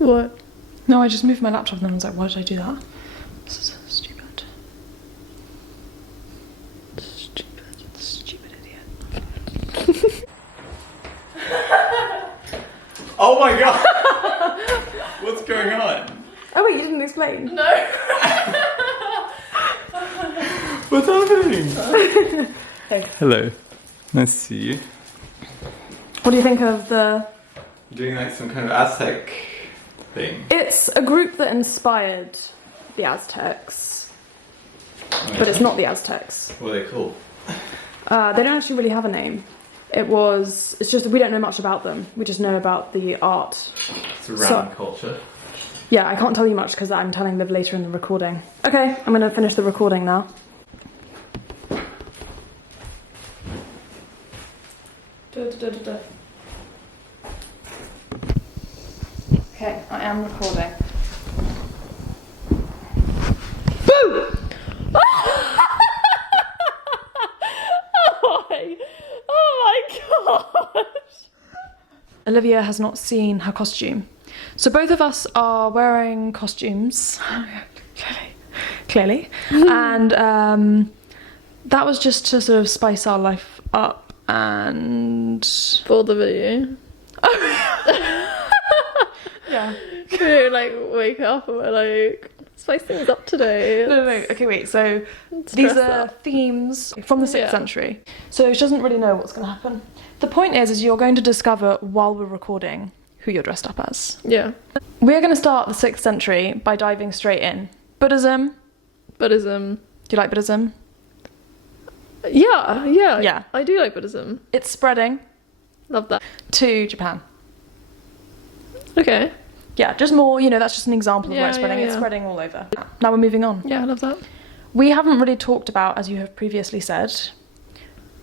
What? No, I just moved my laptop and then I was like, why did I do that? This is so stupid. Stupid idiot. Oh my god! What's going on? Oh wait, you didn't explain. No. What's happening? Hey. Hello. Nice to see you. What do you think of the... Doing like some kind of Aztec thing. It's a group that inspired the Aztecs, but it's not the Aztecs. What are they called? They don't actually really have a name. It's just that we don't know much about them. We just know about the art. It's a random culture. Yeah, I can't tell you much because I'm telling Liv later in the recording. Okay, I'm gonna finish the recording now. Okay, I am recording. Boo! Oh my gosh. Olivia has not seen her costume. So both of us are wearing costumes, clearly. And that was just to sort of spice our life up and... For the video. Yeah. We like wake up and we're like, spice things up today. No. Okay, wait. So Let's these dress are up. themes from the 6th Yeah. century. So she doesn't really know what's going to happen. The point is you're going to discover while we're recording who you're dressed up as. Yeah. We're going to start the 6th century by diving straight in. Buddhism. Buddhism. Do you like Buddhism? Yeah. Yeah. I do like Buddhism. It's spreading Love that. to Japan. Okay. Yeah, just more, that's just an example of where it's Yeah, spreading. yeah, It's yeah. spreading all over. Now we're moving on. Yeah, I love that. We haven't really talked about, as you have previously said,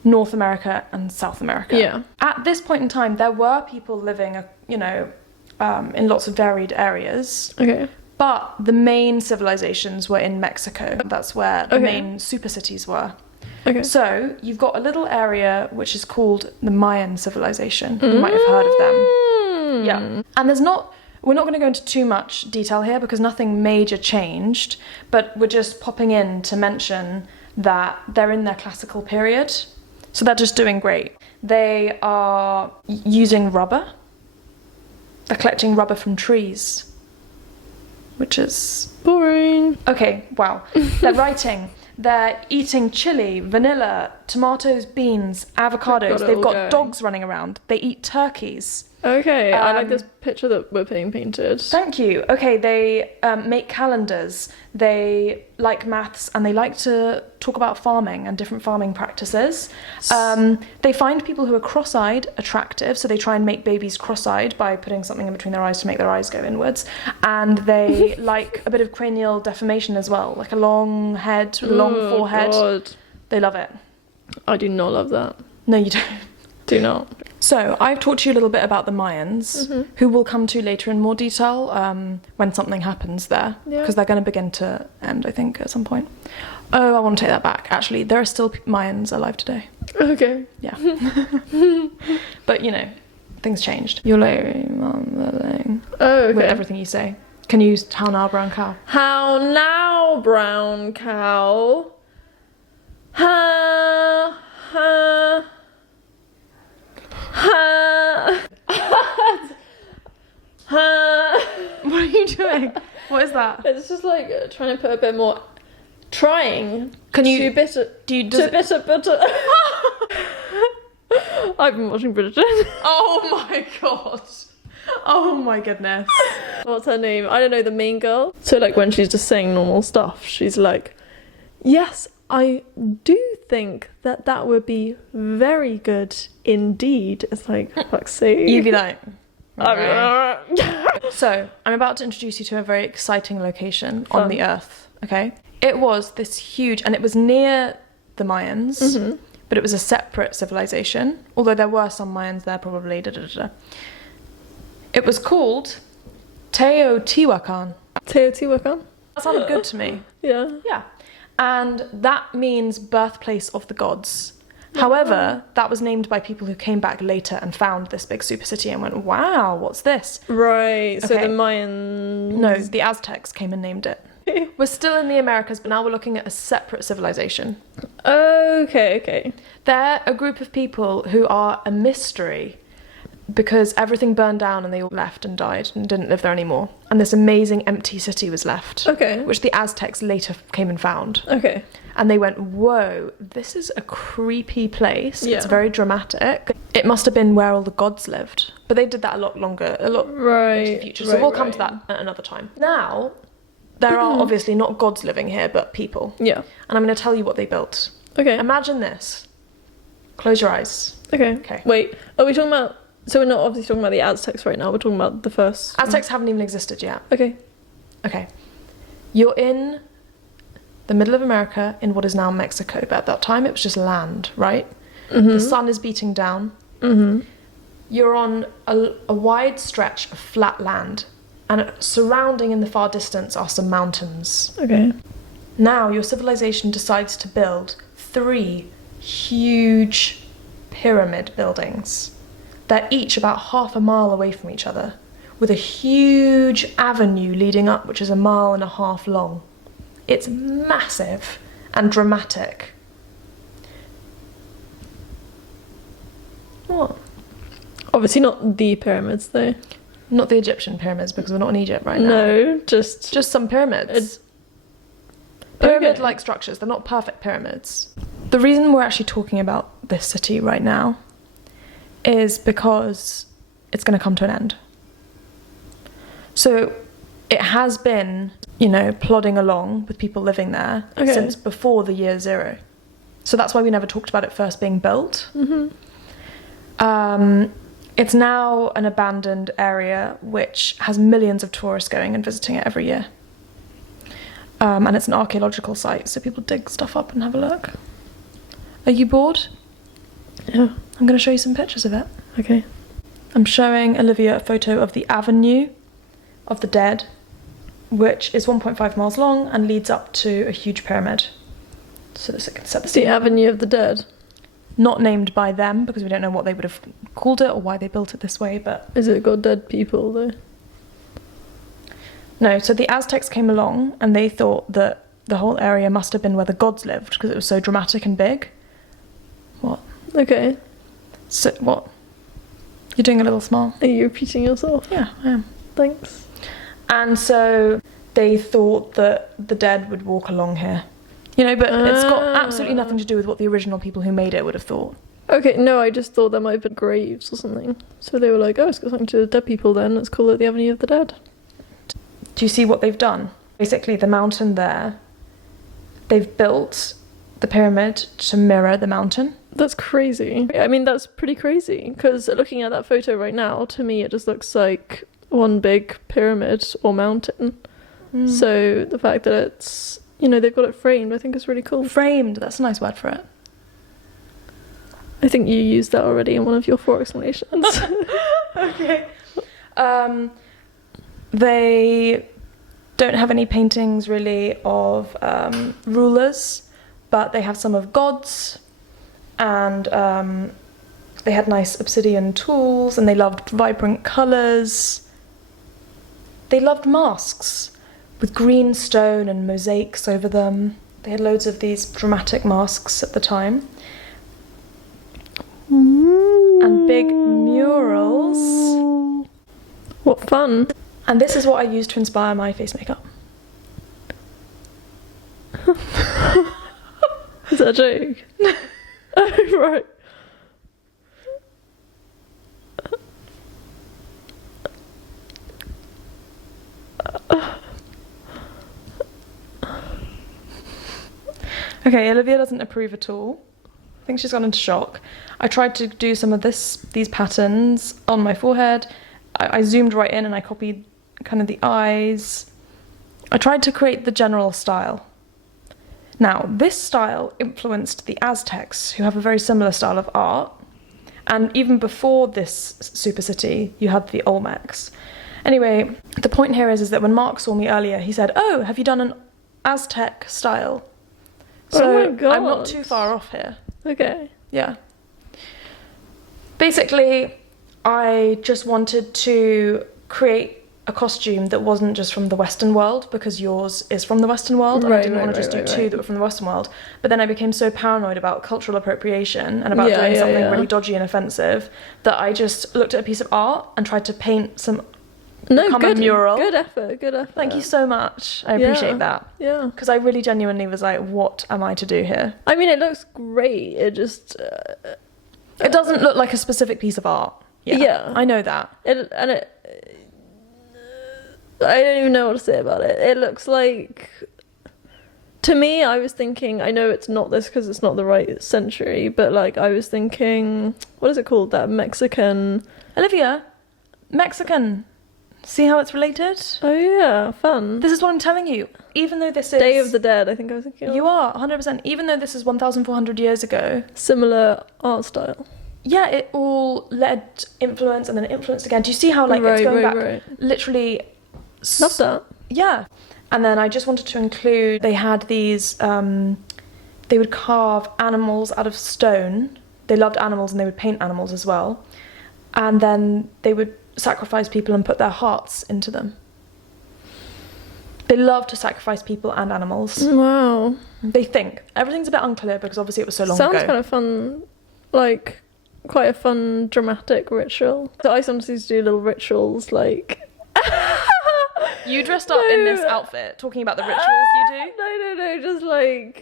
North America and South America. Yeah. At this point in time, there were people living, in lots of varied areas, Okay. but the main civilizations were in Mexico. That's where the Okay. main super cities were. Okay. So you've got a little area which is called the Mayan civilization. You might have heard of them. Mm. Yeah. And we're not going to go into too much detail here because nothing major changed, but we're just popping in to mention that they're in their classical period. So they're just doing great. They are using rubber. They're collecting rubber from trees, which is... Boring. Okay, wow. They're writing. They're eating chili, vanilla, tomatoes, beans, avocados. got it They've all got going. dogs running around. They eat turkeys. Okay, I like Um, this picture that we're being painted. Thank you. Okay, they make calendars. They like maths and they like to talk about farming and different farming practices. They find people who are cross-eyed attractive, so they try and make babies cross-eyed by putting something in between their eyes to make their eyes go inwards. And they like a bit of cranial deformation as well, like a long head, with a long Oh, forehead. God. They love it. I do not love that. No, you don't. Do not. So, I've taught you a little bit about the Mayans, who we'll come to later in more detail when something happens there, Yeah. because they're going to begin to end, I think, at some point. Oh, I want to take that back. Actually, there are still Mayans alive today. Okay. Yeah. But, things changed. You're like, mumbling Oh, okay. with everything you say. Can you use how now, brown cow? How now, brown cow? Ha, ha, ha, ha. What are you doing? What is that? It's just like trying to put a bit more. Trying. Can you- To bitter. Do you... To bitter, bitter. I've been watching Bridgerton. Oh my god. Oh my goodness. What's her name? I don't know, the main girl. So like when she's just saying normal stuff, she's like, yes, I do think that that would be very good indeed. It's like, fuck's sake. You'd be like... Okay. So, I'm about to introduce you to a very exciting location on the Earth, okay? It was this huge, and it was near the Mayans, but it was a separate civilization, although there were some Mayans there probably, It was called Teotihuacan. Teotihuacan? That sounded good to me. Yeah. Yeah. And that means birthplace of the gods. However, that was named by people who came back later and found this big super city and went, wow, what's this? Right. So Okay. the Mayans. No, the Aztecs came and named it. We're still in the Americas, but now we're looking at a separate civilization. Okay. They're a group of people who are a mystery because everything burned down and they all left and died and didn't live there anymore. And this amazing empty city was left, Okay. which the Aztecs later came and found. Okay. And they went, whoa, this is a creepy place. Yeah. It's very dramatic. It must have been where all the gods lived. But they did that a lot longer, a lot Right. into the future. So we'll come to that at another time. Now, there are obviously not gods living here, but people. Yeah. And I'm going to tell you what they built. Okay. Imagine this. Close your eyes. Okay. Okay. Wait. Are we talking about? So we're not obviously talking about the Aztecs right now. We're talking about the first. Aztecs haven't even existed yet. Okay. Okay. You're in the middle of America in what is now Mexico, but at that time it was just land, right? The sun is beating down. You're on a wide stretch of flat land, and surrounding in the far distance are some mountains. Okay. Now your civilization decides to build 3 huge pyramid buildings. They're each about half a mile away from each other, with a huge avenue leading up, which is 1.5 miles long. It's massive and dramatic. What? Obviously not the pyramids though. Not the Egyptian pyramids, because we're not in Egypt right now. No, just Some pyramids. Okay. Pyramid-like structures. They're not perfect pyramids. The reason we're actually talking about this city right now is because it's going to come to an end. So it has been, plodding along with people living there Okay. since before the year 0. So that's why we never talked about it first being built. It's now an abandoned area which has millions of tourists going and visiting it every year. And it's an archaeological site, so people dig stuff up and have a look. Are you bored? yeah. I'm going to show you some pictures of it. Okay. I'm showing Olivia a photo of the Avenue of the Dead, which is 1.5 miles long and leads up to a huge pyramid. So that it can set the The scene. Avenue of the Dead. Not named by them, because we don't know what they would have called it or why they built it this way, but... Is it got dead people though? No, so the Aztecs came along and they thought that the whole area must have been where the gods lived, because it was so dramatic and big. What? Okay. So, what? You're doing a little smile. Are you repeating yourself? Yeah, I am. Thanks. And so they thought that the dead would walk along here. But it's got absolutely nothing to do with what the original people who made it would have thought. Okay, no, I just thought there might have been graves or something. So they were like, oh, it's got something to do with dead people then. Let's call it the Avenue of the Dead. Do you see what they've done? Basically, the mountain there, they've built the pyramid to mirror the mountain. That's crazy. I mean, that's pretty crazy. Because looking at that photo right now, to me, it just looks like one big pyramid or mountain. So the fact that it's, they've got it framed, I think is really cool. Framed, that's a nice word for it. I think you used that already in one of your 4 explanations. Okay. They don't have any paintings really of rulers, but they have some of gods, and they had nice obsidian tools, and they loved vibrant colours. They loved masks with green stone and mosaics over them. They had loads of these dramatic masks at the time. And big murals. What fun. And this is what I use to inspire my face makeup. Is that a joke? Oh, right. Okay, Olivia doesn't approve at all. I think she's gone into shock. I tried to do some of these patterns on my forehead. I zoomed right in and I copied kind of the eyes. I tried to create the general style. Now, this style influenced the Aztecs, who have a very similar style of art. And even before this super city, you had the Olmecs. Anyway, the point here is that when Mark saw me earlier, he said, "Oh, have you done an Aztec style?" So Oh my God. I'm not too far off here. Okay. Yeah. Basically, I just wanted to create a costume that wasn't just from the Western world, because yours is from the Western world, and I didn't want to just do two that were from the Western world. But then I became so paranoid about cultural appropriation and about doing something really dodgy and offensive that I just looked at a piece of art and tried to paint some a mural. Good effort. Thank you so much. I appreciate that. Yeah. Because I really genuinely was like, what am I to do here? I mean, it looks great. It just... it doesn't look like a specific piece of art. Yeah. I know that. I don't even know what to say about it. It looks like... To me, I was thinking... I know it's not this because it's not the right century, but like I was thinking... What is it called? That Mexican... Olivia, Mexican. See how it's related? Oh yeah, fun. This is what I'm telling you. Even though this is... Day of the Dead, I think I was thinking. You are, 100%. Even though this is 1,400 years ago. Similar art style. Yeah, it all led influence and then influenced again. Do you see how like it's going back literally... Love that. Yeah. And then I just wanted to include, they had these, they would carve animals out of stone. They loved animals and they would paint animals as well. And then they would sacrifice people and put their hearts into them. They love to sacrifice people and animals. Wow. They think. Everything's a bit unclear because obviously it was so long ago. Sounds kind of fun, like quite a fun dramatic ritual. So I sometimes do little rituals like... You dressed up in this outfit, talking about the rituals you do? No, just like,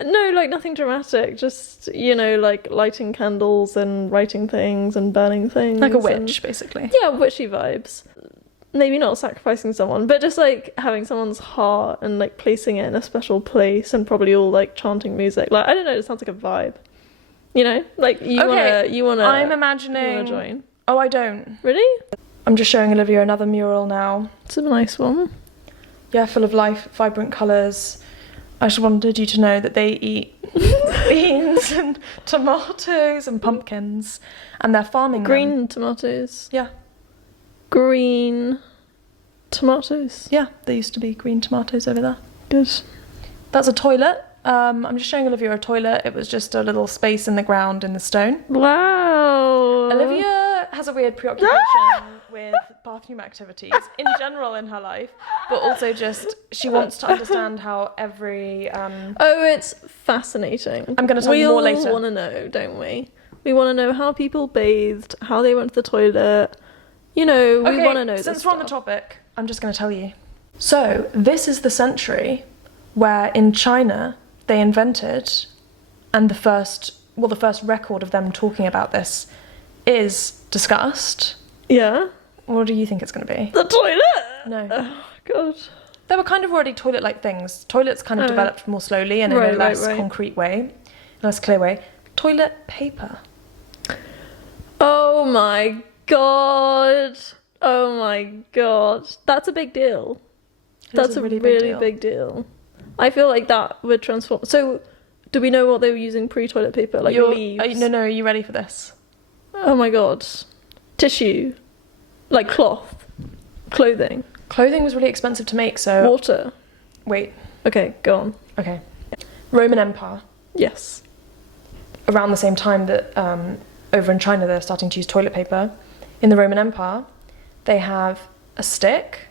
no, like nothing dramatic, just, you know, like lighting candles and writing things and burning things. Like a witch, basically. Yeah, witchy vibes. Maybe not sacrificing someone, but just like having someone's heart and like placing it in a special place and probably all like chanting music. Like, I don't know, it sounds like a vibe. You know? Like, you wanna... I'm imagining... You wanna join? Oh, I don't. Really? I'm just showing Olivia another mural now. It's a nice one. Yeah, full of life, vibrant colours. I just wanted you to know that they eat beans and tomatoes and pumpkins, and they're farming Green tomatoes. Yeah. Green tomatoes. Yeah, there used to be green tomatoes over there. Good. That's a toilet. I'm just showing Olivia a toilet. It was just a little space in the ground in the stone. Wow. Olivia has a weird preoccupation with bathroom activities in general in her life, but also just she wants to understand how every... Oh, it's fascinating. I'm going to tell you more later. We all want to know, don't we? We want to know how people bathed, how they went to the toilet. You know, we want to know this since we're on the topic, I'm just going to tell you. So, this is the century where in China they invented, and the first record of them talking about this is discussed. Yeah? What do you think it's going to be? The toilet? No. Oh, God. There were kind of already toilet-like things. Toilets kind of developed more slowly and in a less concrete way, a less clear way. Toilet paper. Oh my God. Oh my God. That's a big deal. That's a really big deal. I feel like that would transform. So, do we know what they were using pre-toilet paper? Like leaves? No, are you ready for this? Oh my God. Tissue. Like cloth. Clothing. Clothing was really expensive to make, so... Water. Wait. Okay, go on. Okay. Roman Empire. Yes. Around the same time that over in China they're starting to use toilet paper. In the Roman Empire, they have a stick...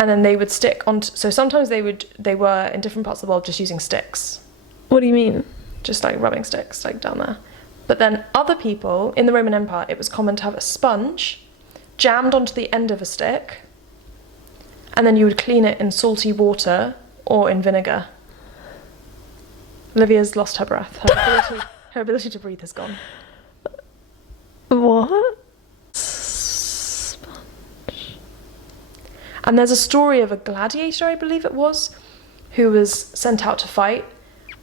And then they would stick on... So sometimes they were, in different parts of the world, just using sticks. What do you mean? Just like rubbing sticks, like down there. But then other people, in the Roman Empire, it was common to have a sponge jammed onto the end of a stick, and then you would clean it in salty water or in vinegar. Olivia's lost her breath. Her ability to breathe has gone. What? And there's a story of a gladiator, I believe it was, who was sent out to fight.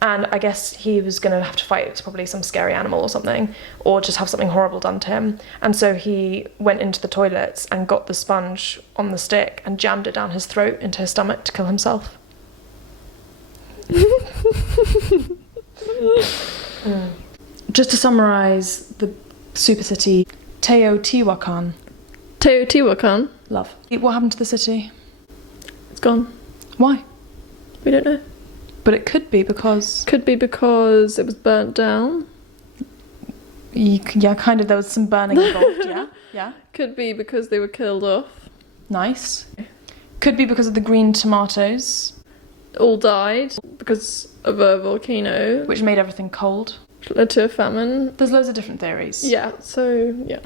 And I guess he was going to have to fight probably some scary animal or something, or just have something horrible done to him. And so he went into the toilets and got the sponge on the stick and jammed it down his throat into his stomach to kill himself. Just to summarise the super city, Teotihuacan. Teotihuacan? Love. What happened to the city? It's gone. Why? We don't know. But it could be because... Could be because it was burnt down. Yeah, kind of. There was some burning involved, yeah. Yeah. Could be because they were killed off. Nice. Could be because of the green tomatoes, All died because of a volcano, which made everything cold. which led to a famine. There's loads of different theories. Yeah, so, yeah.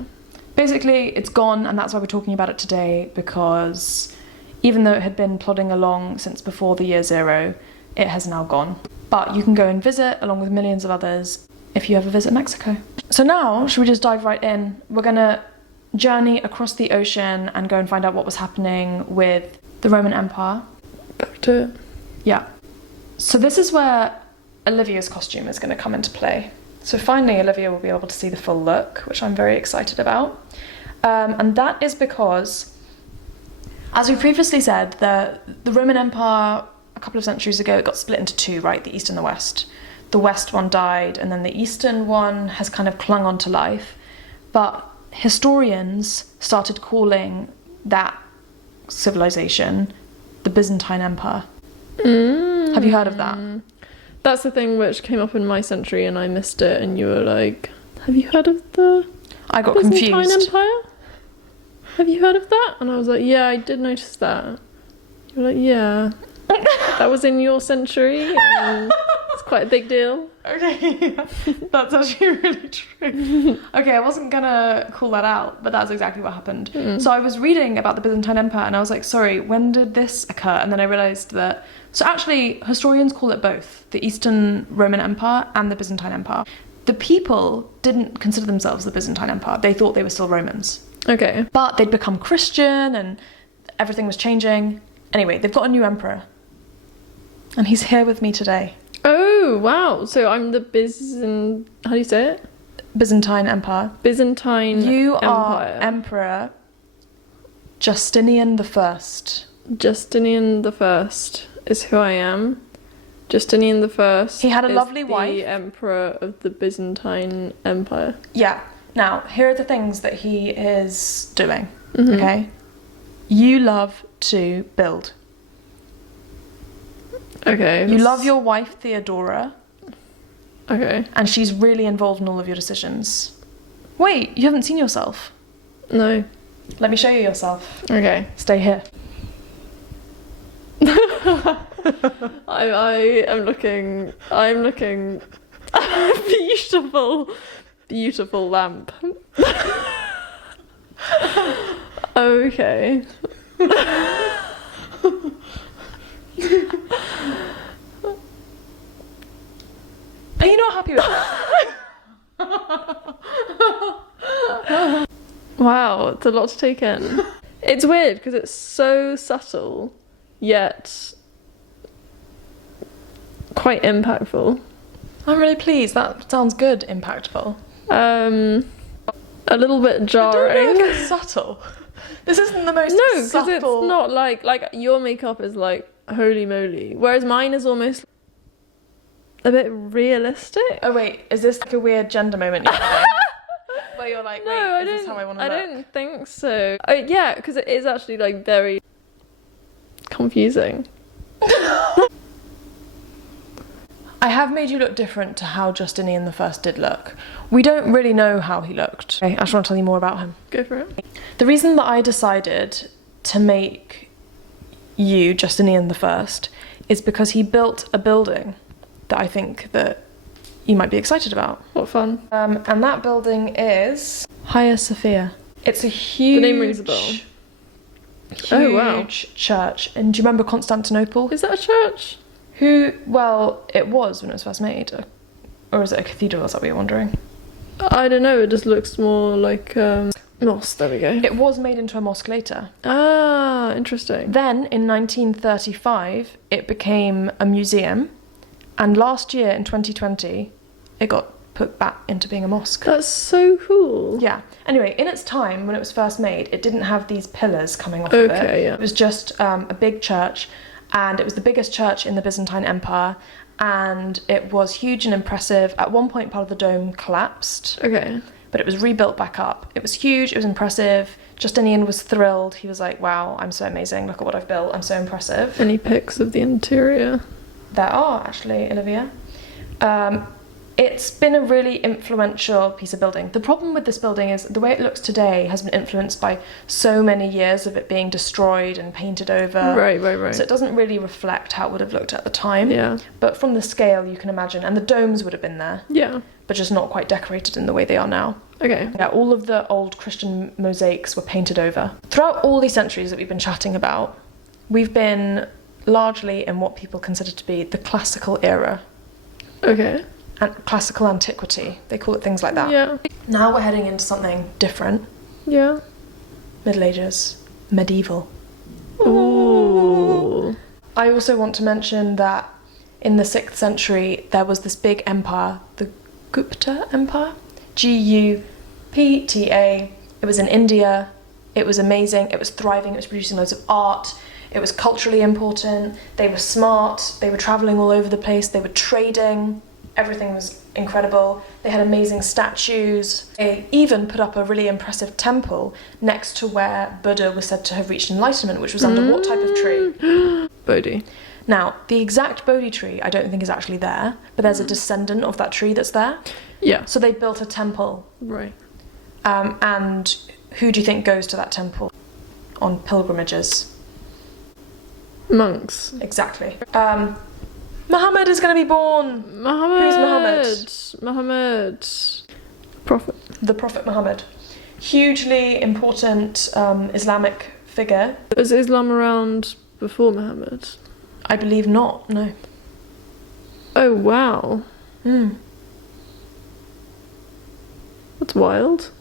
Basically, it's gone, and that's why we're talking about it today, because even though it had been plodding along since before the year zero, it has now gone. But you can go and visit, along with millions of others, if you ever visit Mexico. So now, should we just dive right in? We're going to journey across the ocean and go and find out what was happening with the Roman Empire. Back to it. Yeah. So this is where Olivia's costume is going to come into play. So finally, Olivia will be able to see the full look, which I'm very excited about. And that is because, as we previously said, the Roman Empire, a couple of centuries ago, it got split into two, right? The East and the West. The West one died, and then the Eastern one has kind of clung on to life. But historians started calling that civilization the Byzantine Empire. Have you heard of that? That's the thing which came up in my century and I missed it, and you were like, have you heard of the I got Byzantine confused. Empire? Have you heard of that? And I was like, yeah, I did notice that. You were like, yeah. That was in your century, and it's quite a big deal. Okay, that's actually really true. Okay, I wasn't gonna call that out, but that's exactly what happened. So I was reading about the Byzantine Empire and I was like, sorry, when did this occur? And then I realised that, so actually historians call it both, the Eastern Roman Empire and the Byzantine Empire. The people didn't consider themselves the Byzantine Empire, they thought they were still Romans. Okay. But they'd become Christian and everything was changing. Anyway, they've got a new emperor. And he's here with me today. Oh, wow. So I'm the how do you say it? Byzantine Empire. Byzantine You are Empire. Emperor Justinian the First. Justinian the First is who I am. Justinian the First. He had a is lovely the wife. emperor of the Byzantine Empire. Yeah. Now, here are the things that he is doing. Mhm. Okay? You love to build. Okay. You love your wife Theodora, Okay. and she's really involved in all of your decisions. Wait, you haven't seen yourself. No. Let me show you yourself. Okay. Stay here. I'm looking beautiful lamp. Okay. Are you not happy with that? Wow, it's a lot to take in. It's weird because it's so subtle, yet quite impactful. I'm really pleased. That sounds good, impactful. A little bit I don't jarring. know if it's subtle. This isn't the most No, because subtle... it's not like your makeup is like holy moly, whereas mine is almost a bit realistic. Oh wait, is this like a weird gender moment you're having? Where you're like, wait, No, is this how I want to look? don't think so. Oh, yeah, because it is actually like very confusing. I have made you look different to how Justinian the First did look. We don't really know how he looked. Okay, I just want to tell you more about him. Go for it. The reason that I decided to make you Justinian the First is because he built a building that I think that you might be excited about. What fun. And that building is Hagia Sophia. It's a huge... The name rings a bell. Huge Oh, wow. church. And do you remember Constantinople? Is that a church? Well, it was when it was first made. Or is it a cathedral? Is that what you're wondering? I don't know, it just looks more like mosque. There we go. It was made into a mosque later. Ah, interesting. Then, in 1935, it became a museum. And last year, in 2020, it got put back into being a mosque. That's so cool. Yeah. Anyway, in its time, when it was first made, it didn't have these pillars coming off of it. Okay, yeah. It was just a big church, and it was the biggest church in the Byzantine Empire, and it was huge and impressive. At one point, part of the dome collapsed, Okay. but it was rebuilt back up. It was huge, it was impressive. Justinian was thrilled. He was like, wow, I'm so amazing. Look at what I've built. I'm so impressive. Any pics of the interior? There are, actually, Olivia. It's been a really influential piece of building. The problem with this building is the way it looks today has been influenced by so many years of it being destroyed and painted over. Right. So it doesn't really reflect how it would have looked at the time. Yeah. But from the scale, you can imagine. And the domes would have been there, Yeah. but just not quite decorated in the way they are now. Okay. Yeah, all of the old Christian mosaics were painted over. Throughout all these centuries that we've been chatting about, we've been largely in what people consider to be the classical era. Okay. And classical antiquity. They call it things like that. Yeah. Now we're heading into something different. Yeah. Middle Ages. Medieval. Ooh. I also want to mention that in the 6th century there was this big empire, the Gupta Empire. Gupta. It was in India. It was amazing. It was thriving. It was producing loads of art. It was culturally important. They were smart. They were travelling all over the place. They were trading. Everything was incredible. They had amazing statues. They even put up a really impressive temple next to where Buddha was said to have reached enlightenment, which was under what type of tree? Bodhi. Now, the exact Bodhi tree I don't think is actually there, but there's a descendant of that tree that's there. Yeah. So they built a temple. Right. And who do you think goes to that temple on pilgrimages? Monks. Exactly. Muhammad is going to be born. Muhammad. Who's Muhammad? Muhammad. Prophet. The Prophet Muhammad. Hugely important Islamic figure. Was Islam around before Muhammad? I believe not, no. Oh, wow. That's wild.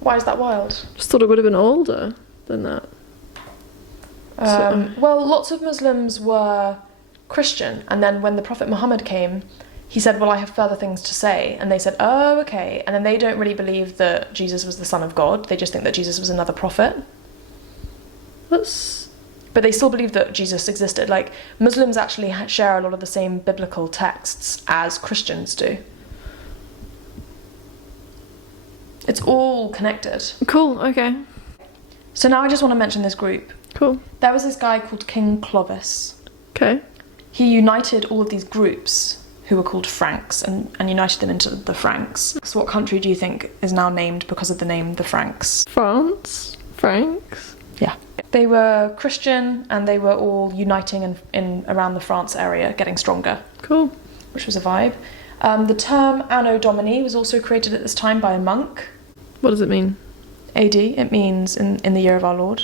Why is that wild? Just thought it would have been older than that. Well, lots of Muslims were Christian, and then when the Prophet Muhammad came, he said, well, I have further things to say. And they said, oh, okay. And then they don't really believe that Jesus was the Son of God. They just think that Jesus was another prophet. That's... But they still believe that Jesus existed. Like, Muslims actually share a lot of the same biblical texts as Christians do. It's all connected. Cool, okay. So now I just want to mention this group. Cool. There was this guy called King Clovis. Okay. He united all of these groups who were called Franks and united them into the Franks. So what country do you think is now named because of the name the Franks? France? Franks? Yeah. They were Christian and they were all uniting in around the France area, getting stronger. Cool. Which was a vibe. The term Anno Domini was also created at this time by a monk. What does it mean? AD, it means in the year of our Lord.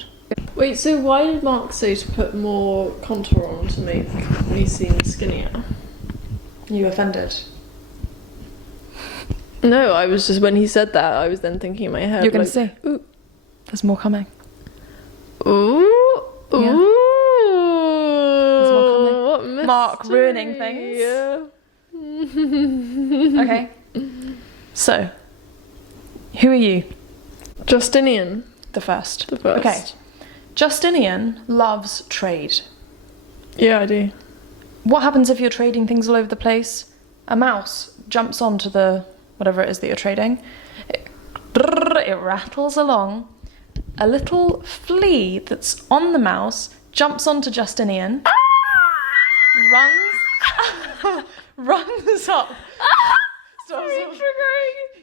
Wait, so why did Mark say to put more contour on to make me seem skinnier? You offended? No, I was just, when he said that, I was then thinking in my head, You're going like, to see. ooh. There's more coming. Ooh. Yeah. Ooh. There's more coming. What mystery. Mark ruining things. Yeah. Okay. So, who are you? Justinian. The first. The first. Okay. Justinian loves trade. Yeah, I do. What happens if you're trading things all over the place? A mouse jumps onto the whatever it is that you're trading. It rattles along. A little flea that's on the mouse jumps onto Justinian. Runs up. Stop.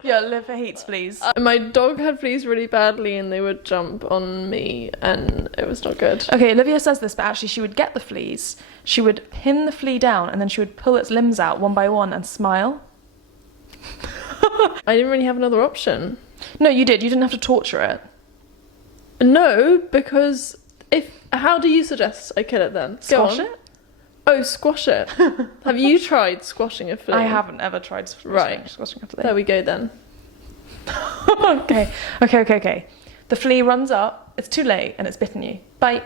Yeah, live for heats, please. My dog had fleas really badly and they would jump on me and it was not good. Okay, Olivia says this, but actually she would get the fleas, she would pin the flea down, and then she would pull its limbs out one by one and smile. I didn't really have another option. No, you did. You didn't have to torture it. No, because how do you suggest I kill it then? Go Squash on. it? Oh, squash it. Have you tried squashing a flea? I haven't ever tried squashing, Right. squashing a flea. There we go then. Okay. The flea runs up, it's too late, and it's bitten you. Bite.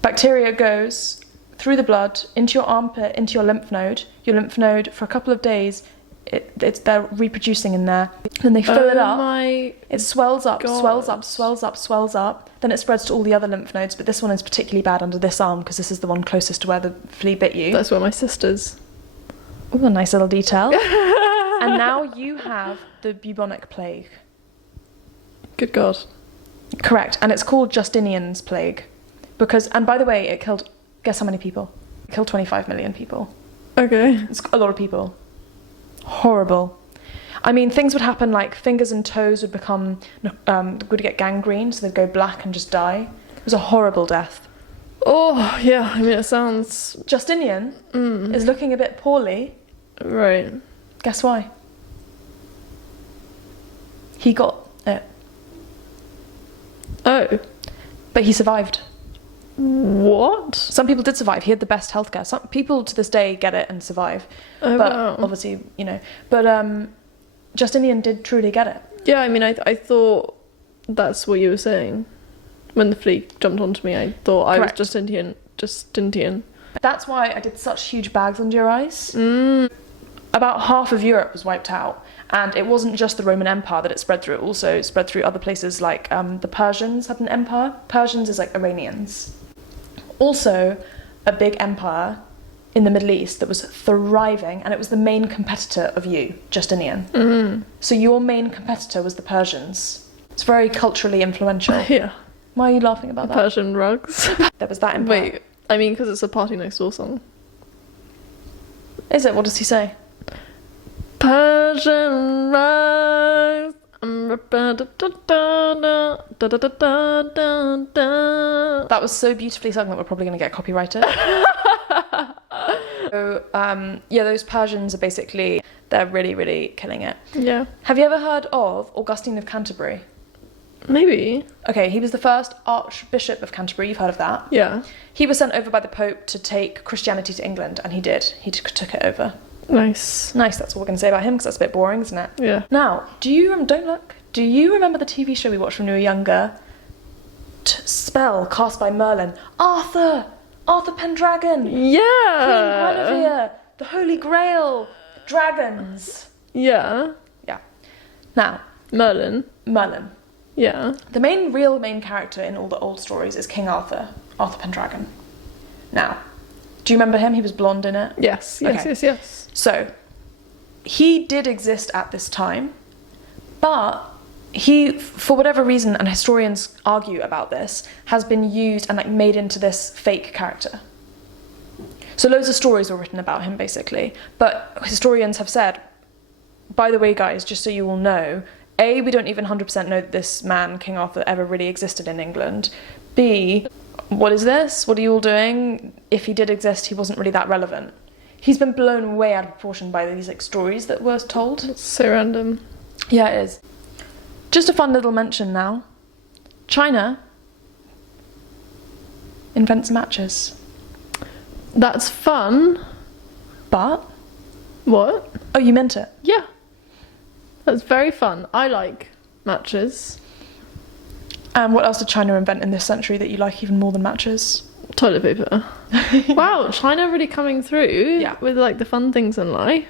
Bacteria goes through the blood, into your armpit, into your lymph node. Your lymph node, for a couple of days, they're reproducing in there. Then they fill it up. It swells up, God. swells up. Then it spreads to all the other lymph nodes, but this one is particularly bad under this arm because this is the one closest to where the flea bit you. That's where my sister's. Ooh, a nice little detail. And now you have the bubonic plague. Good God. Correct, and it's called Justinian's plague. And by the way, it killed, guess how many people? Killed 25 million people. Okay. It's a lot of people. Horrible. I mean, things would happen like fingers and toes would become, would get gangrene, so they'd go black and just die. It was a horrible death. Oh, yeah, I mean, it sounds... Justinian is looking a bit poorly. Right. Guess why? He got it. Oh. But he survived. What? Some people did survive. He had the best healthcare. Some people to this day get it and survive. Oh, But wow. obviously, you know. But Justinian did truly get it. Yeah, I mean, I thought that's what you were saying. When the flea jumped onto me, I thought I was Correct. Justinian. That's why I did such huge bags under your eyes. About half of Europe was wiped out. And it wasn't just the Roman Empire that it spread through. It also spread through other places like the Persians had an empire. Persians is like Iranians. Also, a big empire in the Middle East that was thriving, and it was the main competitor of you, Justinian. So your main competitor was the Persians. It's very culturally influential. Yeah. Why are you laughing about that? Persian rugs. There was that empire. Wait, I mean, because it's a Party Next Door song. Is it? What does he say? Persian rugs. That was so beautifully sung that we're probably going to get copyrighted. So, yeah, those Persians are basically, they're really, really killing it. Yeah. Have you ever heard of Augustine of Canterbury? Maybe. Okay, he was the first Archbishop of Canterbury. You've heard of that? Yeah. He was sent over by the Pope to take Christianity to England, and he did. He took it over. Nice. Nice, that's all we're going to say about him, because that's a bit boring, isn't it? Yeah. Now, don't look. Do you remember the TV show we watched when we were younger? Spell cast by Merlin. Arthur Pendragon. Queen Yeah. Guinevere. The Holy Grail. Dragons. Yeah. Yeah. Now, Merlin. Yeah. the main character in all the old stories is King Arthur Pendragon. Now, do you remember him? He was blonde in it. Yes. Okay. Yes. So, he did exist at this time, but he, for whatever reason, and historians argue about this, has been used and like made into this fake character. So loads of stories were written about him, basically. But historians have said, by the way, guys, just so you all know, A, we don't even 100% know that this man, King Arthur, ever really existed in England. B, what is this? What are you all doing? If he did exist, he wasn't really that relevant. He's been blown way out of proportion by these like stories that were told. It's so random. Yeah, it is. Just a fun little mention now. China invents matches. That's fun. But, What? oh, you meant it. Yeah. That's very fun. I like matches. And what else did China invent in this century that you like even more than matches? Toilet paper. Wow, China really coming through Yeah. with like the fun things in life.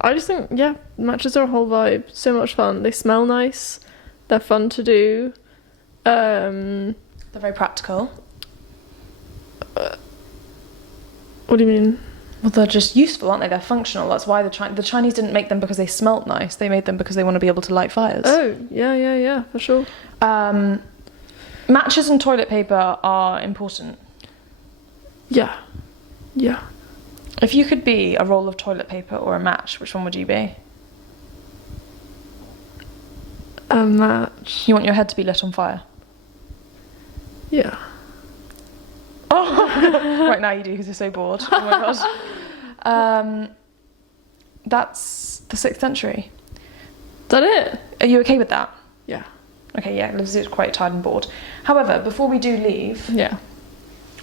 I just think, yeah, matches are a whole vibe. So much fun. They smell nice. They're fun to do. They're very practical. What do you mean? Well, they're just useful, aren't they? They're functional. That's why the Chinese didn't make them because they smelt nice. They made them because they want to be able to light fires. Oh, yeah, for sure. Matches and toilet paper are important. Yeah. If you could be a roll of toilet paper or a match, which one would you be? A match. You want your head to be lit on fire? Yeah. Oh, right now you do because you're so bored. Oh my god. That's the 6th century. Is that it? Are you okay with that? Yeah. Okay, yeah, Lizzie's quite tired and bored. However, before we do leave, Yeah.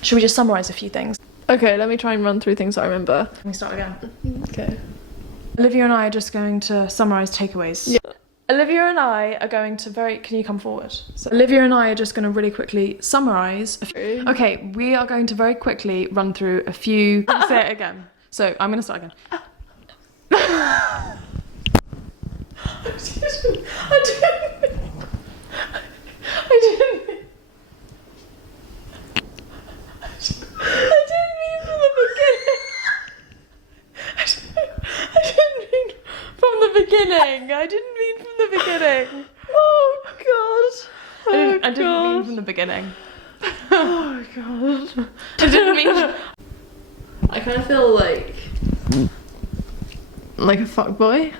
should we just summarise a few things? Okay, let me try and run through things I remember. Can we start again? Okay. Olivia and I are just going to summarise takeaways. Yeah. Olivia and I are going to Can you come forward? So Olivia and I are just going to really quickly summarise. Okay, we are going to very quickly run through a few. Say it again. So I'm going to start again. I didn't mean from the beginning. I didn't mean from the beginning. Oh god. I didn't mean from the beginning. Oh god. I didn't mean. I kind of feel like a fuckboy